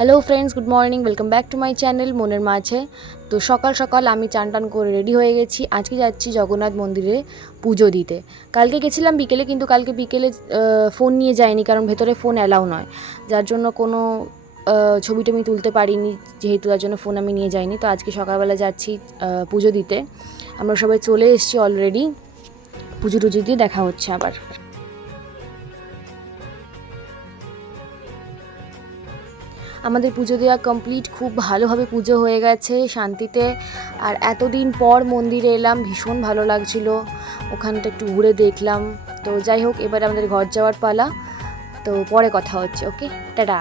Hello friends, good morning, welcome back to my channel মনের মাঝে। তো সকাল সকাল আমি চান টান করে রেডি হয়ে গেছি। আজকে যাচ্ছি জগন্নাথ মন্দিরে পুজো দিতে। কালকে গেছিলাম বিকেলে, কিন্তু কালকে বিকেলে ফোন নিয়ে যাইনি, কারণ ভেতরে ফোন অ্যালাউ নয়, যার জন্য কোনো ছবি টবি তুলতে পারিনি, যেহেতু তার জন্য ফোন আমি নিয়ে যাইনি। তো আজকে সকালবেলা যাচ্ছি পুজো দিতে। আমরা সবাই চলে এসেছি অলরেডি। পুজো টুজো দিয়ে দেখা হচ্ছে আবার। আমাদের পুজো দেওয়া কমপ্লিট, খুব ভালোভাবে পুজো হয়ে গেছে শান্তিতে। আর এতদিন পর মন্দিরে এলাম, ভীষণ ভালো লাগছিল। ওখানটা একটু ঘুরে দেখলাম। তো যাই হোক, এবার আমাদের ঘর যাওয়ার পালা। তো পরে কথা হচ্ছে, ওকে, টাটা।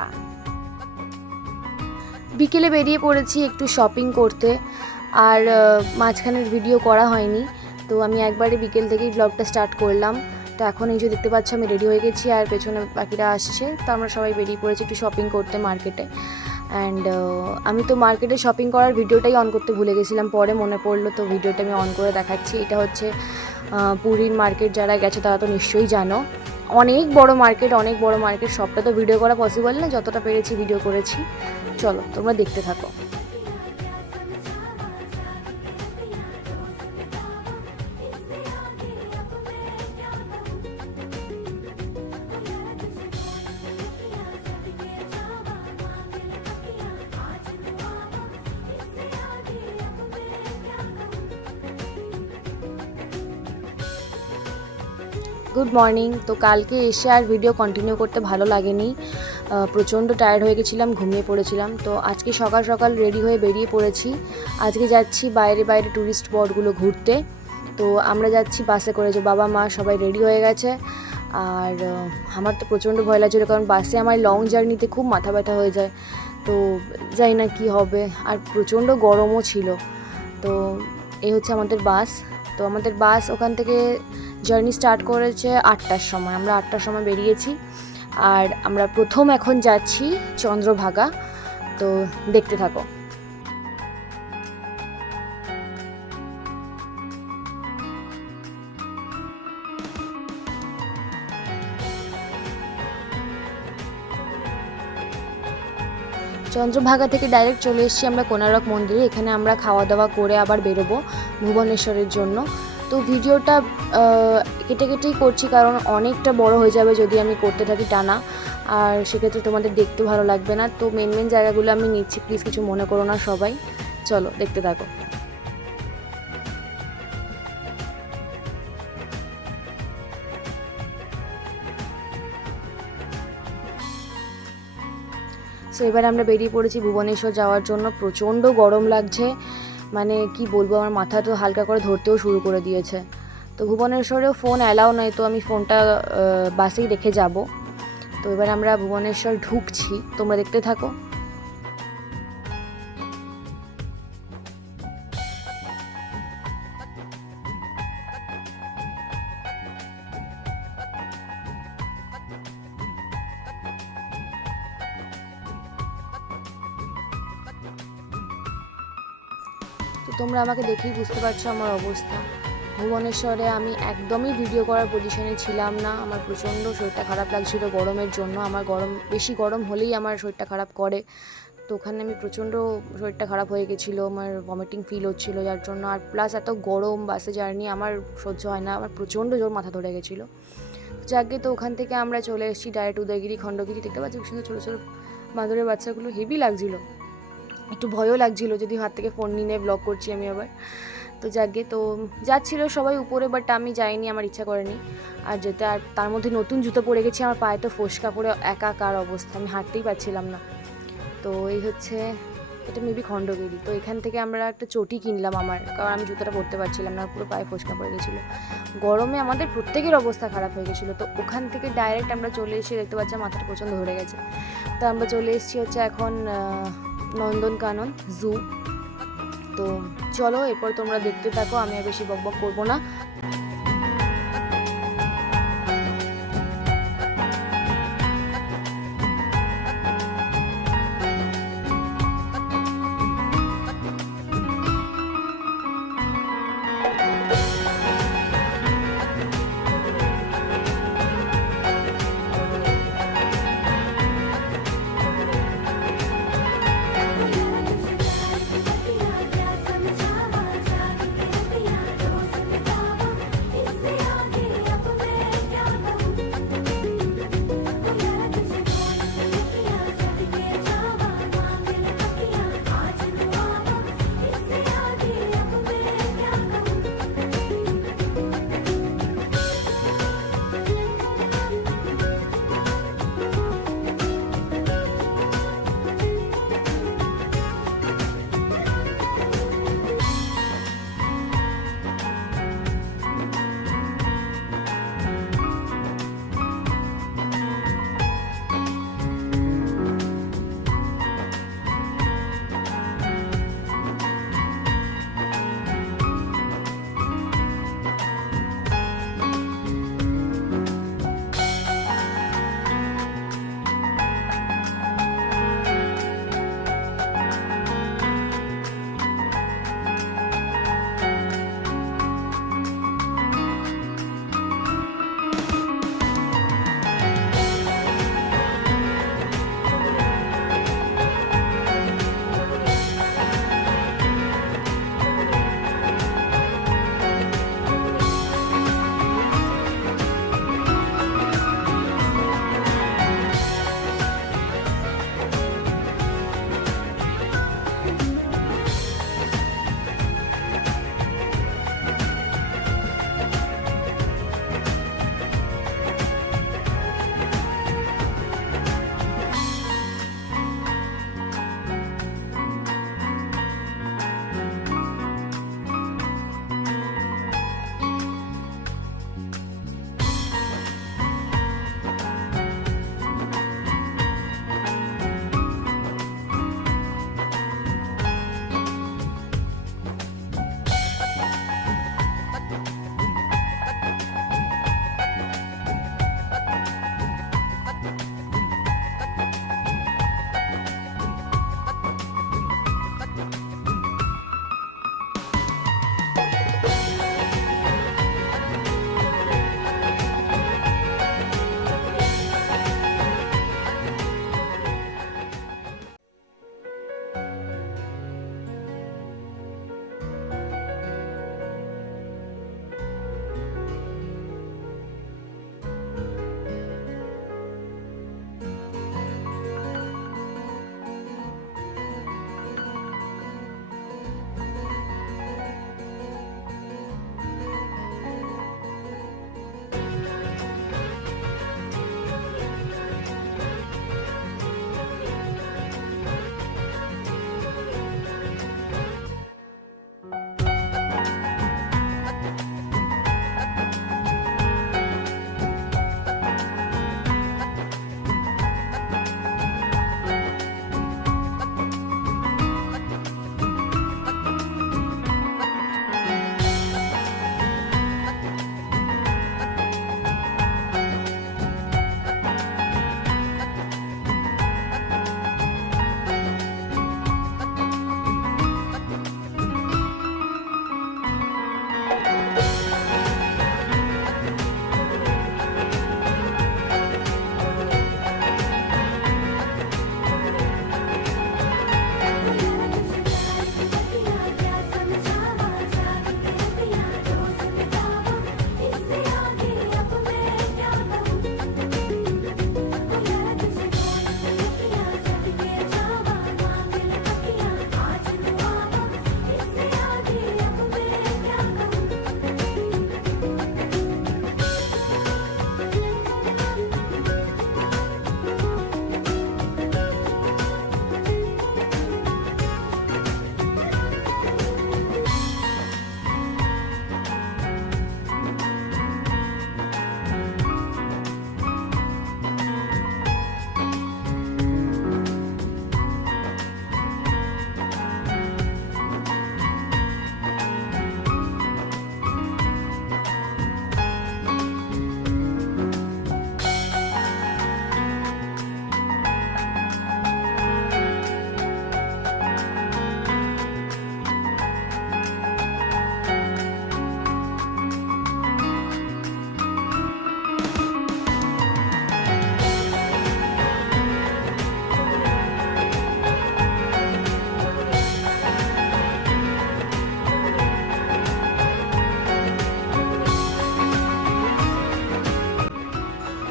বিকেলে বেরিয়ে পড়েছি একটু শপিং করতে, আর মাঝখানের ভিডিও করা হয়নি। তো আমি একবারে বিকেল থেকেই ব্লগটা স্টার্ট করলাম। তো এখন এই যে দেখতে পাচ্ছ, আমি রেডি হয়ে গেছি আর পেছনে বাকিরা আসছে। তো আমরা সবাই বেরিয়ে পড়েছি একটু শপিং করতে মার্কেটে। অ্যান্ড আমি তো মার্কেটে শপিং করার ভিডিওটাই অন করতে ভুলে গেছিলাম, পরে মনে পড়লো, তো ভিডিওটা আমি অন করে দেখাচ্ছি। এটা হচ্ছে পুরীর মার্কেট। যারা গেছে তারা তো নিশ্চয়ই জানো, অনেক বড় মার্কেট, অনেক বড় মার্কেট। সবটা তো ভিডিও করা পসিবল না, যতটা পেরেছি ভিডিও করেছি। চলো তোমরা দেখতে থাকো। Good morning. তো কালকে এসে আর ভিডিও কন্টিনিউ করতে ভালো লাগেনি, প্রচণ্ড টায়ার্ড হয়ে গেছিলাম, ঘুমিয়ে পড়েছিলাম। তো আজকে সকাল সকাল রেডি হয়ে বেরিয়ে পড়েছি। আজকে যাচ্ছি বাইরে বাইরে ট্যুরিস্ট স্পটগুলো ঘুরতে। তো আমরা যাচ্ছি বাসে করে, যে বাবা মা সবাই রেডি হয়ে গেছে। আর আমার তো প্রচণ্ড ভয় লাগছিলো, কারণ বাসে আমার লং জার্নিতে খুব মাথা ব্যথা হয়ে যায়। তো জানি না কী হবে, আর প্রচণ্ড গরমও ছিল। তো এই হচ্ছে আমাদের বাস। তো আমাদের বাস ওখান থেকে জার্নি স্টার্ট করেছে 8টার সময়। আমরা 8টার সময় বেরিয়েছি। আর আমরা প্রথম এখন যাচ্ছি চন্দ্রভাগা। তো দেখতে থাকো। চন্দ্রভাগা থেকে ডাইরেক্ট চলে এসেছি আমরা কোনারক মন্দিরে। এখানে আমরা খাওয়া দাওয়া করে আবার বেরোবো ভুবনেশ্বরের জন্য। তো ভিডিওটা কেটে কেটেই করছি, কারণ অনেকটা বড় হয়ে যাবে যদি আমি করতে থাকি টানা, আর সেক্ষেত্রে তোমাদের দেখতে ভালো লাগবে না। তো মেন মেন জায়গাগুলো আমি নিচ্ছি, প্লিজ কিছু মনে করো না সবাই। চলো দেখতে থাকো। সো এবার আমরা বেরিয়ে পড়েছি ভুবনেশ্বর যাওয়ার জন্য। প্রচণ্ড গরম লাগছে, মানে কি বলবো, আমার মাথা তো হালকা করে ধরতেও শুরু করে দিয়েছে। তো ভুবনেশ্বরেও ফোন অ্যালাউ নয়, তো আমি ফোনটা বাসেই রেখে যাব। তো এবার আমরা ভুবনেশ্বর ঢুকছি, তোমরা দেখতে থাকো। তো তোমরা আমাকে দেখেই বুঝতে পারছো আমার অবস্থা। ভুবনেশ্বরে আমি একদমই ভিডিও করার পজিশনে ছিলাম না। আমার প্রচণ্ড শরীরটা খারাপ লাগছিল গরমের জন্য। আমার বেশি গরম হলেই আমার শরীরটা খারাপ করে। তো ওখানে আমি প্রচণ্ড শরীরটা খারাপ হয়ে গেছিলো, আমার ভমিটিং ফিল হচ্ছিলো, যার জন্য। আর প্লাস এত গরম, বাসে জার্নি আমার সহ্য হয় না, আমার প্রচণ্ড জোর মাথা ধরে গেছিলো। যাকে তো ওখান থেকে আমরা চলে এসেছি ডাইরেক্ট উদয়গিরি খণ্ডগিরি। দেখতে পাচ্ছি সুন্দর ছোটো ছোটো বাঁদরের বাচ্চাগুলো, হেভি লাগছিলো। একটু ভয়ও লাগছিলো, যদি হাত থেকে ফোন নিয়ে ব্লগ করছি আমি আবার। তো যাকে তো যাচ্ছিলো সবাই উপরে, বাট আমি যাইনি, আমার ইচ্ছা করেনি আর যেতে। আর তার মধ্যে নতুন জুতো পরে গেছি, আমার পায়ে তো ফোসকা পরে একাকার অবস্থা, আমি হাঁটতেই পারছিলাম না। তো এই হচ্ছে, এটা মেবি খণ্ডগিরি। তো এখান থেকে আমরা একটা চটি কিনলাম আমার, কারণ আমি জুতোটা পরতে পারছিলাম না, পুরো পায়ে ফোসকা পড়ে গেছিলো। গরমে আমাদের প্রত্যেকের অবস্থা খারাপ হয়ে গেছিলো। তো ওখান থেকে ডাইরেক্ট আমরা চলে এসে দেখতে পাচ্ছি মাথাটা প্রচণ্ড ধরে গেছে। তো আমরা চলে এসেছি হচ্ছে এখন নন্দনকানন জু। তো চলো এরপর তোমরা দেখতে থাকো, আমি আর বেশি বকবক করবো না।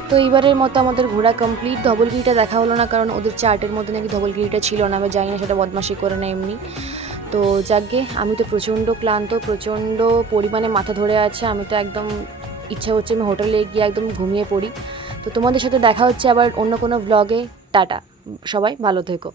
তো এইবারের মতো আমাদের ঘোরা কমপ্লিট। ধবলগিরিটা দেখা হলো না, কারণ ওদের চার্টের মধ্যে নাকি ধবলগিরিটা ছিল না, আমি জানি না, সেটা বদমাশি করে না এমনি। তো যাকগে, আমি তো প্রচণ্ড ক্লান্ত, প্রচণ্ড পরিমাণে মাথা ধরে আছে, আমি তো একদম ইচ্ছা হচ্ছে আমি হোটেলে গিয়ে একদম ঘুমিয়ে পড়ি। তো তোমাদের সাথে দেখা হচ্ছে আবার অন্য কোনো ব্লগে। টাটা, সবাই ভালো থেকো।